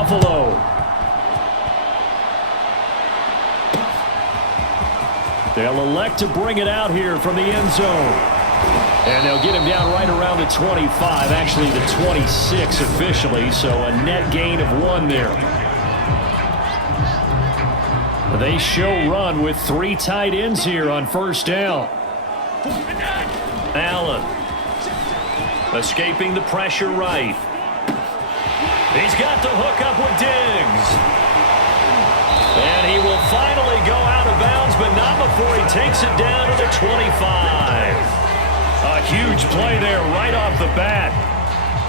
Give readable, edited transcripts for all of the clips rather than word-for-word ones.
Buffalo. They'll elect to bring it out here from the end zone. And they'll get him down right around the 25, actually the 26 officially, so a net gain of 1 there. They show run with 3 tight ends here on first down. Allen escaping the pressure right. He's got the hook up with Diggs. And he will finally go out of bounds, but not before he takes it down to the 25. A huge play there right off the bat.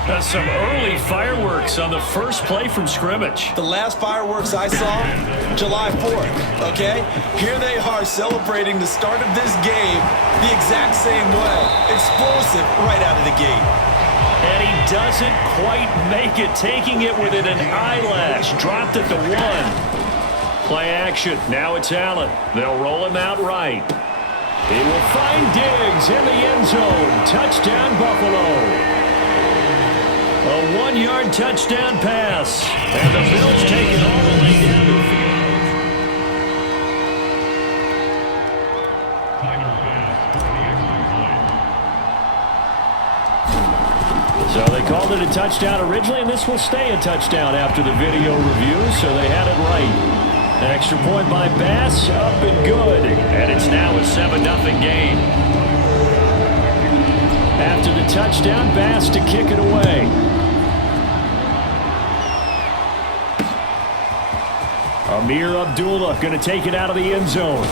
That's some early fireworks on the first play from scrimmage. The last fireworks I saw, July 4th, okay? Here they are celebrating the start of this game the exact same way. Explosive right out of the gate. And he doesn't quite make it, taking it within an eyelash. Dropped at the 1. Play action. Now it's Allen. They'll roll him out right. He will find Diggs in the end zone. Touchdown, Buffalo. A 1-yard touchdown pass. And the Bills take it all the way down the field. So they called it a touchdown originally, and this will stay a touchdown after the video review, so they had it right. An extra point by Bass, up and good. And it's now a 7-0 game. After the touchdown, Bass to kick it away. Amir Abdullah going to take it out of the end zone.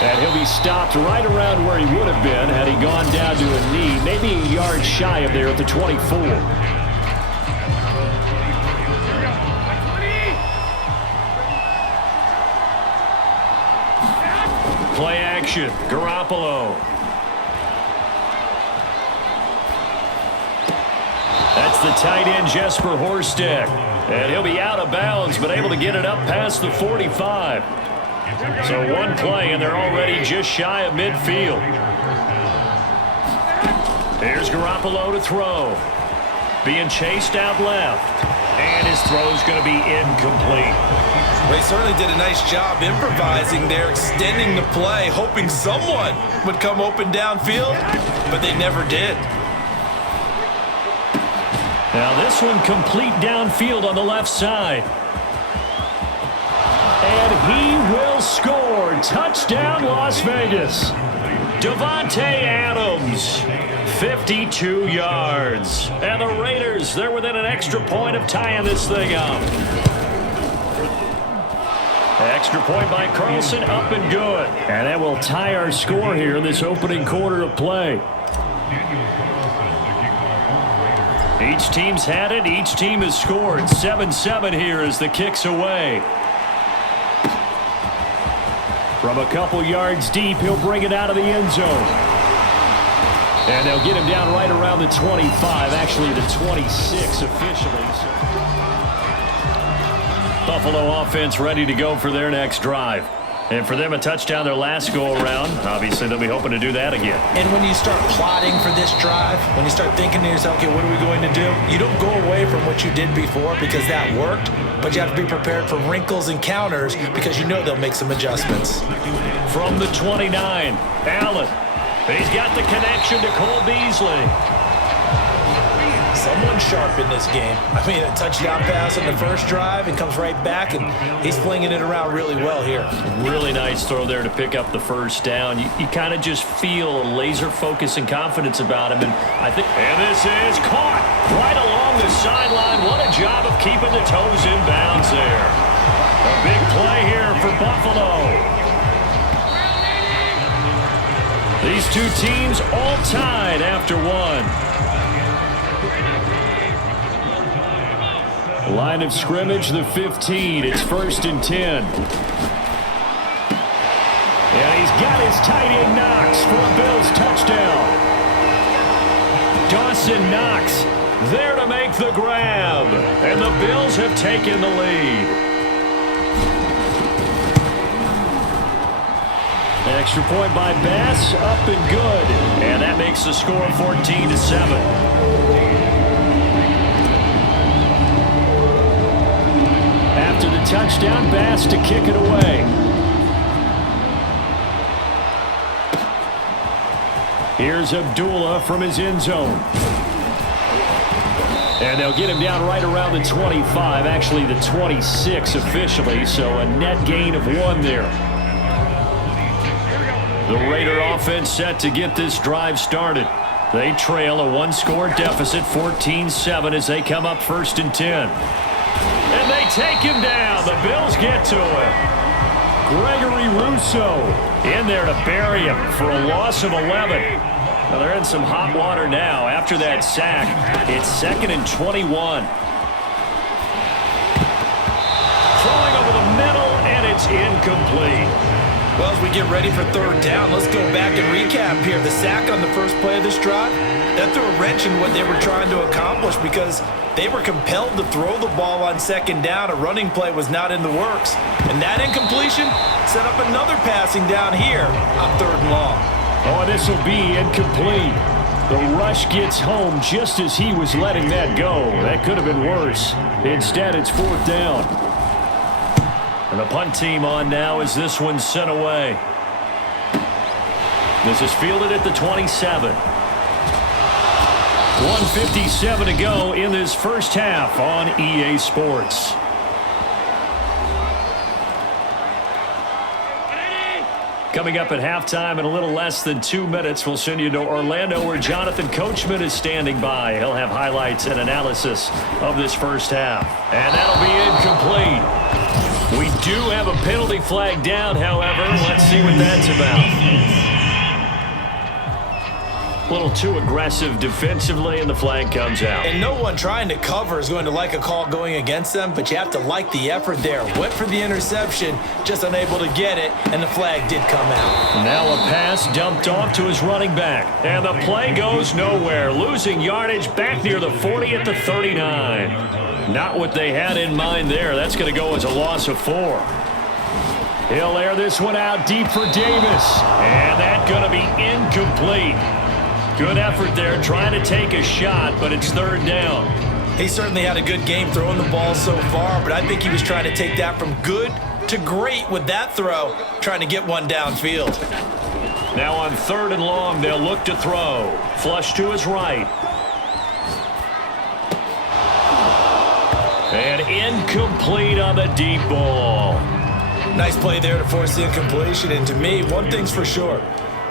And he'll be stopped right around where he would have been had he gone down to a knee, maybe a yard shy of there at the 24. Play action, Garoppolo. That's the tight end, Jesper Horsted. And he'll be out of bounds, but able to get it up past the 45. So one play, and they're already just shy of midfield. Here's Garoppolo to throw. Being chased out left. And his throw's going to be incomplete. They certainly did a nice job improvising there, extending the play, hoping someone would come open downfield, but they never did. Now this one complete downfield on the left side. And he will score. Touchdown, Las Vegas. Davante Adams, 52 yards. And the Raiders, they're within an extra point of tying this thing up. Extra point by Carlson, up and good. And that will tie our score here in this opening quarter of play. Each team's had it. Each team has scored. 7-7 here as the kick's away. From a couple yards deep, he'll bring it out of the end zone. And they'll get him down right around the 25, actually the 26 officially. Buffalo offense ready to go for their next drive. And for them, a touchdown their last go-around. Obviously, they'll be hoping to do that again. And when you start plotting for this drive, when you start thinking to yourself, okay, what are we going to do? You don't go away from what you did before because that worked, but you have to be prepared for wrinkles and counters because you know they'll make some adjustments. From the 29, Allen. He's got the connection to Cole Beasley. Someone sharp in this game. I mean, a touchdown pass on the first drive and comes right back, and he's flinging it around really well here. Really nice throw there to pick up the first down. You kind of just feel a laser focus and confidence about him. And this is caught right along the sideline. What a job of keeping the toes in bounds there. A big play here for Buffalo. These two teams all tied after one. Line of scrimmage, the 15. It's 1st and 10. And he's got his tight end Knox for a Bills touchdown. Dawson Knox there to make the grab. And the Bills have taken the lead. An extra point by Bass, up and good. And that makes the score 14-7. touchdown pass to kick it away. Here's Abdullah from his end zone. And they'll get him down right around the 25, actually the 26 officially, so a net gain of 1 there. The Raider offense set to get this drive started. They trail a 1-score deficit, 14-7, as they come up 1st and 10. And they take him down. The Bills get to him. Gregory Rousseau in there to bury him for a loss of 11. Well, they're in some hot water now after that sack. It's 2nd and 21. Throwing over the middle, and it's incomplete. Well, as we get ready for 3rd down, let's go back and recap here. The sack on the first play of this drive, that threw a wrench in what they were trying to accomplish because they were compelled to throw the ball on 2nd down. A running play was not in the works. And that incompletion set up another passing down here on 3rd and long. Oh, this will be incomplete. The rush gets home just as he was letting that go. That could have been worse. Instead, it's 4th down. And the punt team on now as this one's sent away. This is fielded at the 27. 1:57 to go in this first half on EA Sports. Coming up at halftime in a little less than 2 minutes, we'll send you to Orlando where Jonathan Coachman is standing by. He'll have highlights and analysis of this first half. And that'll be incomplete. We do have a penalty flag down, however. Let's see what that's about. A little too aggressive defensively, and the flag comes out. And no one trying to cover is going to like a call going against them, but you have to like the effort there. Went for the interception, just unable to get it, and the flag did come out. Now a pass dumped off to his running back, and the play goes nowhere. Losing yardage back near the 40 at the 39. Not what they had in mind there. That's going to go as a loss of 4. He'll air this one out deep for Davis, and that's going to be incomplete. Good effort there, trying to take a shot, but it's 3rd down. He certainly had a good game throwing the ball so far, but I think he was trying to take that from good to great with that throw, trying to get one downfield. Now on 3rd and long, they'll look to throw. Flush to his right. And incomplete on the deep ball. Nice play there to force the incompletion, and to me, one thing's for sure.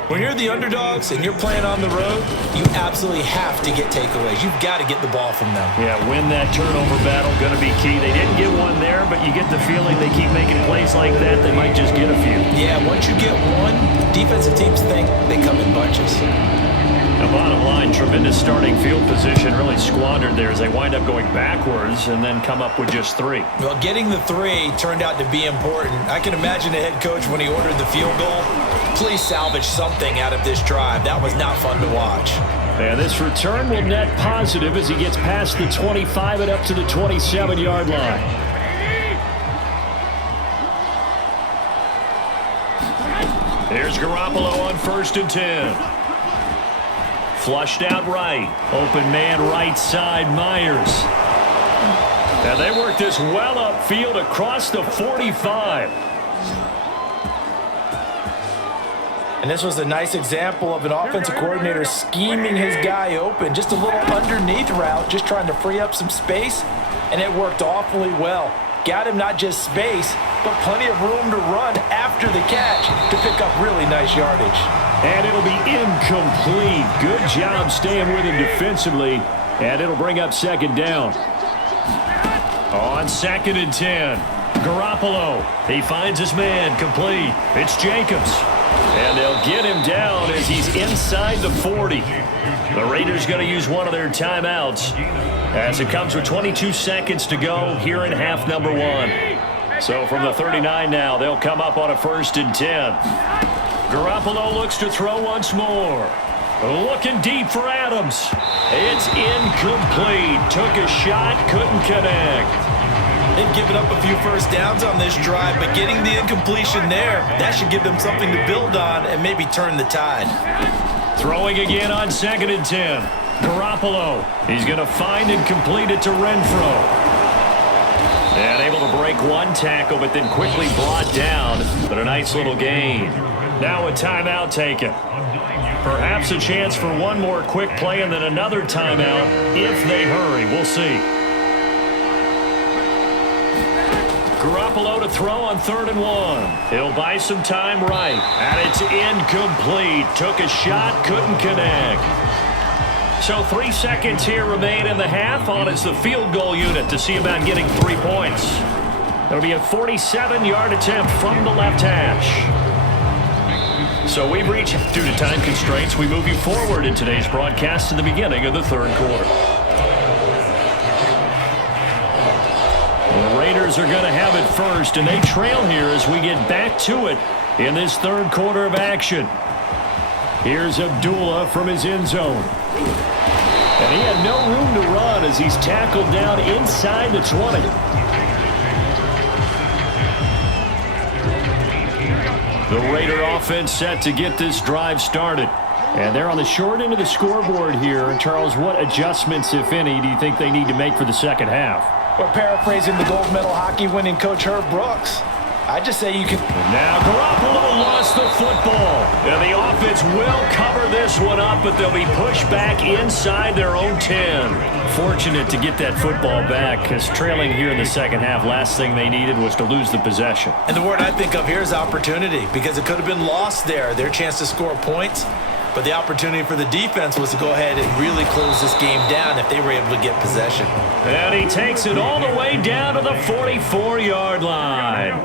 When you're the underdogs and you're playing on the road, you absolutely have to get takeaways. You've got to get the ball from them. Yeah, win that turnover battle, going to be key. They didn't get one there, but you get the feeling they keep making plays like that, they might just get a few. Yeah, once you get one, defensive teams think they come in bunches. The bottom line, tremendous starting field position, really squandered there as they wind up going backwards and then come up with just 3. Well, getting the 3 turned out to be important. I can imagine the head coach when he ordered the field goal. Please salvage something out of this drive. That was not fun to watch. And this return will net positive as he gets past the 25 and up to the 27-yard line. Here's Garoppolo on 1st and 10. Flushed out right. Open man right side, Myers. And they work this well upfield across the 45. And this was a nice example of an offensive coordinator scheming his guy open. Just a little underneath route, just trying to free up some space, and it worked awfully well. Got him not just space, but plenty of room to run after the catch to pick up really nice yardage. And it'll be incomplete. Good job staying with him defensively, and it'll bring up 2nd down. On 2nd and 10, Garoppolo. He finds his man complete. It's Jacobs. And they'll get him down as he's inside the 40. The Raiders going to use one of their timeouts as it comes with 22 seconds to go here in half number 1. So from the 39 now, they'll come up on a 1st and 10. Garoppolo looks to throw once more. Looking deep for Adams. It's incomplete. Took a shot, couldn't connect. They've given up a few first downs on this drive, but getting the incompletion there, that should give them something to build on and maybe turn the tide. Throwing again on 2nd and 10. Garoppolo. He's going to find and complete it to Renfro. And able to break one tackle, but then quickly brought down. But a nice little gain. Now a timeout taken. Perhaps a chance for one more quick play and then another timeout if they hurry. We'll see. Garoppolo to throw on 3rd and 1. He'll buy some time right. And it's incomplete. Took a shot, couldn't connect. So 3 seconds here remain in the half. On is the field goal unit to see about getting 3 points. It'll be a 47-yard attempt from the left hash. So we've reached, due to time constraints, we move you forward in today's broadcast to the beginning of the 3rd quarter. The Raiders are going to have it first, and they trail here as we get back to it in this 3rd quarter of action. Here's Abdullah from his end zone. And he had no room to run as he's tackled down inside the 20. The Raider offense set to get this drive started. And they're on the short end of the scoreboard here. And Charles, what adjustments, if any, do you think they need to make for the second half? We're paraphrasing the gold medal hockey winning coach Herb Brooks. I just say you can. Now Garoppolo lost the football. And the offense will cover this one up, but they'll be pushed back inside their own 10. Fortunate to get that football back, because trailing here in the second half, last thing they needed was to lose the possession. And the word I think of here is opportunity, because it could have been lost there. Their chance to score points. But the opportunity for the defense was to go ahead and really close this game down if they were able to get possession. And he takes it all the way down to the 44-yard line.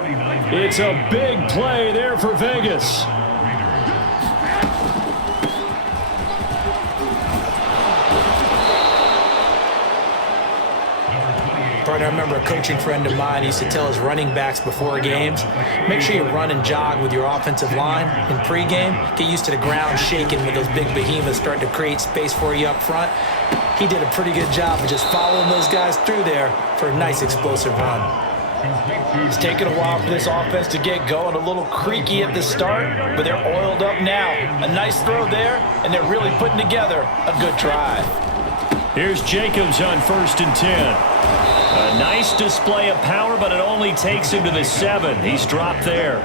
It's a big play there for Vegas. I remember a coaching friend of mine used to tell his running backs before games, make sure you run and jog with your offensive line in pregame. Get used to the ground shaking when those big behemoths start to create space for you up front. He did a pretty good job of just following those guys through there for a nice explosive run. It's taken a while for this offense to get going, a little creaky at the start, but they're oiled up now. A nice throw there, and they're really putting together a good drive. Here's Jacobs on 1st and 10. A nice display of power, but it only takes him to the 7. He's dropped there.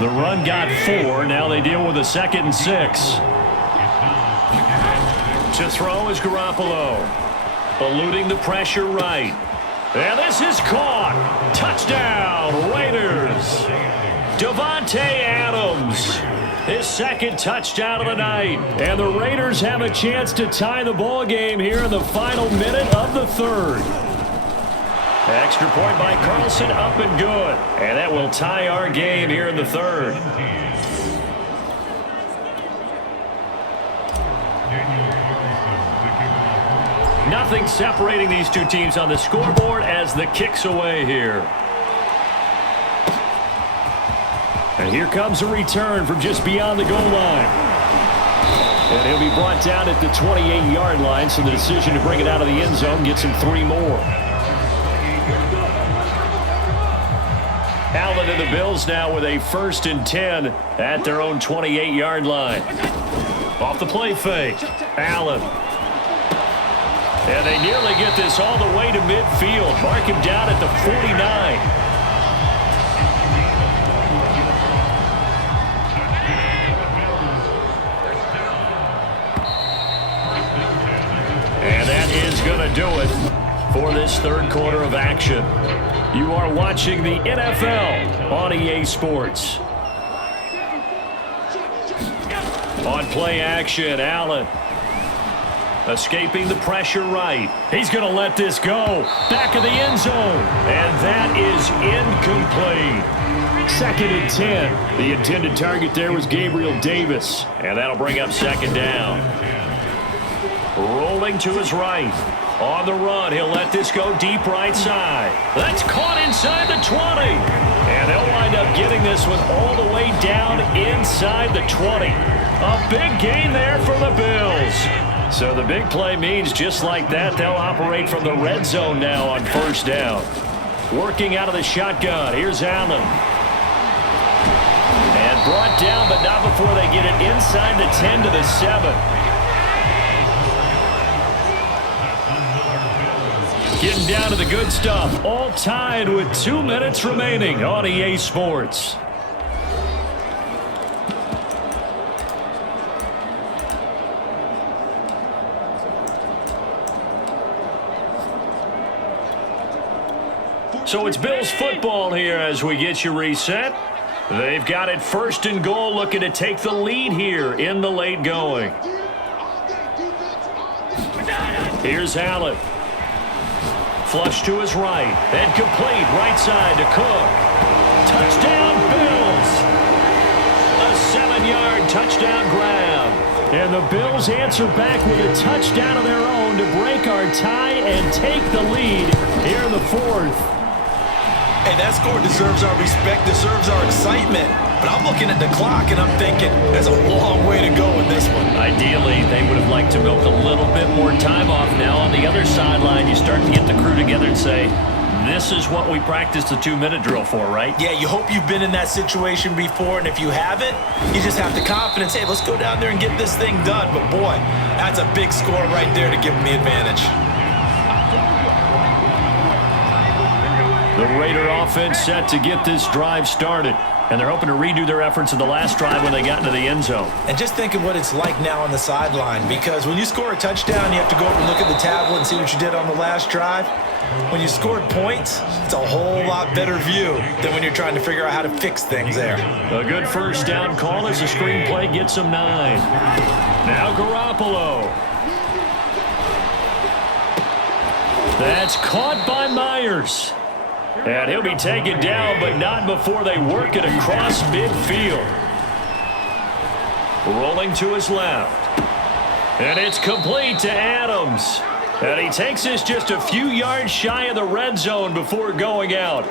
The run got 4. Now they deal with a 2nd and 6. To throw is Garoppolo. Eluding the pressure right. And this is caught. Touchdown, Raiders. Davante Adams. His 2nd touchdown of the night. And the Raiders have a chance to tie the ball game here in the final minute of the 3rd. Extra point by Carlson, up and good. And that will tie our game here in the 3rd. Nothing separating these two teams on the scoreboard as the kick's away here. And here comes a return from just beyond the goal line. And he'll be brought down at the 28-yard line, so the decision to bring it out of the end zone gets him 3 more. Allen and the Bills now with a 1st and 10 at their own 28-yard line. Off the play fake, Allen. And they nearly get this all the way to midfield. Mark him down at the 49. And that is going to do it for this 3rd quarter of action. You are watching the NFL on EA Sports. On play action, Allen. Escaping the pressure right. He's going to let this go. Back of the end zone. And that is incomplete. 2nd and 10. The intended target there was Gabriel Davis. And that'll bring up 2nd down. Rolling to his right. On the run, he'll let this go deep right side. That's caught inside the 20. And they'll wind up getting this one all the way down inside the 20. A big gain there for the Bills. So the big play means just like that, they'll operate from the red zone now on 1st down. Working out of the shotgun. Here's Allen. And brought down, but not before they get it inside the 10 to the 7. Getting down to the good stuff. All tied with 2 minutes remaining on EA Sports. So it's Bills football here as we get you reset. They've got it first and goal, looking to take the lead here in the late going. Here's Allen. Flush to his right. And complete right side to Cook. Touchdown, Bills. A 7-yard touchdown grab. And the Bills answer back with a touchdown of their own to break our tie and take the lead here in the fourth. Hey, that score deserves our respect, deserves our excitement. But I'm looking at the clock, and I'm thinking there's a long way to go in this one. Ideally, they would have liked to milk a little bit more time off. Now, on the other sideline, you start to get the crew together and say, this is what we practiced the 2-minute drill for, right? Yeah, you hope you've been in that situation before, and if you haven't, you just have the confidence, hey, let's go down there and get this thing done. But, boy, that's a big score right there to give them the advantage. The Raider offense set to get this drive started. And they're hoping to redo their efforts in the last drive when they got into the end zone. And just think of what it's like now on the sideline, because when you score a touchdown, you have to go over and look at the tablet and see what you did on the last drive. When you scored points, it's a whole lot better view than when you're trying to figure out how to fix things there. A good first down call as the screenplay gets them 9. Now Garoppolo. That's caught by Myers. And he'll be taken down, but not before they work it across midfield. Rolling to his left. And it's complete to Adams. And he takes this just a few yards shy of the red zone before going out.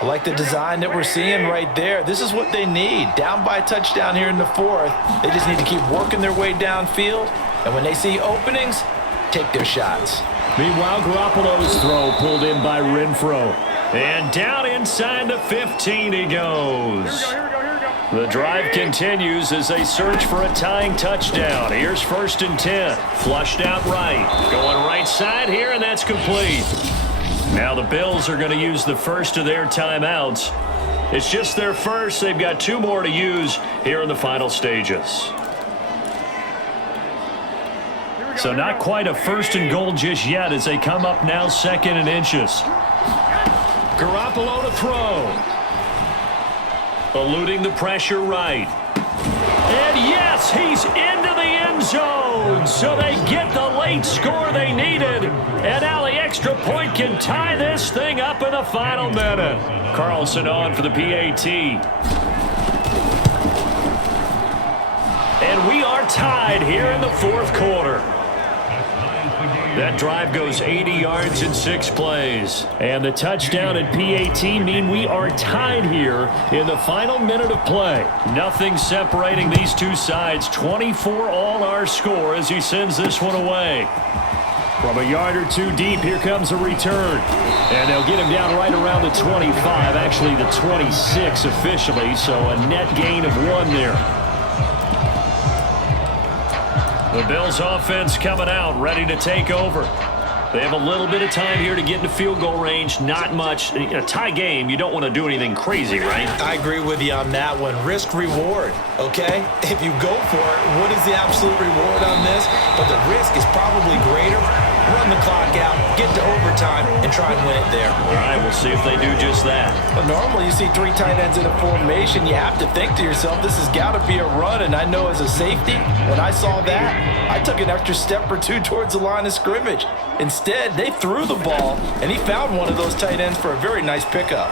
I like the design that we're seeing right there. This is what they need. Down by a touchdown here in the fourth. They just need to keep working their way downfield. And when they see openings, take their shots. Meanwhile, Garoppolo's throw pulled in by Renfro. And down inside the 15 he goes. Here we go. The drive continues as they search for a tying touchdown. Here's 1st and 10. Flushed out right. Going right side here, and that's complete. Now the Bills are going to use the first of their timeouts. It's just their first. They've got 2 more to use here in the final stages. So not quite a 1st and goal just yet as they come up now 2nd and inches. Garoppolo to throw. Eluding the pressure right. And yes, he's into the end zone. So they get the late score they needed. And now the extra point can tie this thing up in the final minute. Carlson on for the PAT. And we are tied here in the fourth quarter. That drive goes 80 yards in 6 plays. And the touchdown and PAT mean we are tied here in the final minute of play. Nothing separating these two sides. 24 all our score as he sends this one away. From a yard or 2 deep, here comes a return. And they'll get him down right around the 25, actually the 26 officially, so a net gain of 1 there. The Bills offense coming out, ready to take over. They have a little bit of time here to get into field goal range. Not much. A tie game, you don't want to do anything crazy, right? I agree with you on that one. Risk reward, okay? If you go for it, what is the absolute reward on this? But the risk is probably greater. Run the clock out, get to overtime, and try and win it there. All right, we'll see if they do just that. But normally you see 3 tight ends in a formation, you have to think to yourself, this has got to be a run. And I know as a safety, when I saw that, I took an extra step or 2 towards the line of scrimmage. Instead, they threw the ball, and he found one of those tight ends for a very nice pickup.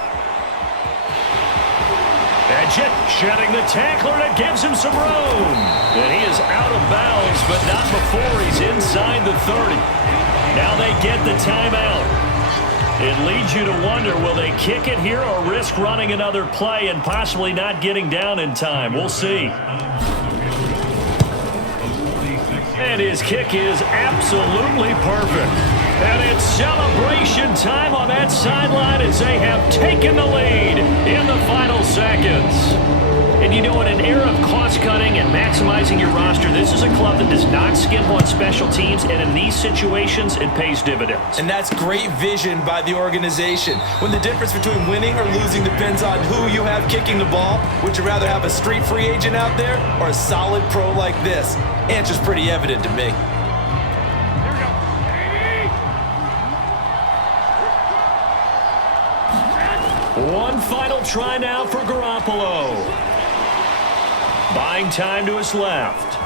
Edgett shedding the tackler, and it gives him some room. And he is out of bounds, but not before he's inside the 30. Now they get the timeout. It leads you to wonder, will they kick it here or risk running another play and possibly not getting down in time? We'll see. And his kick is absolutely perfect. And it's celebration time on that sideline as they have taken the lead in the final seconds. And you know, in an era of cost-cutting and maximizing your roster, this is a club that does not skimp on special teams, and in these situations, it pays dividends. And that's great vision by the organization. When the difference between winning or losing depends on who you have kicking the ball, would you rather have a street free agent out there or a solid pro like this? Answer's pretty evident to me. One final try now for Garoppolo. Buying time to his left.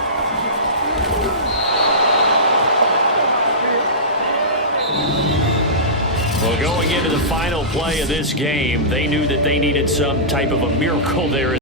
Well, going into the final play of this game, they knew that they needed some type of a miracle there.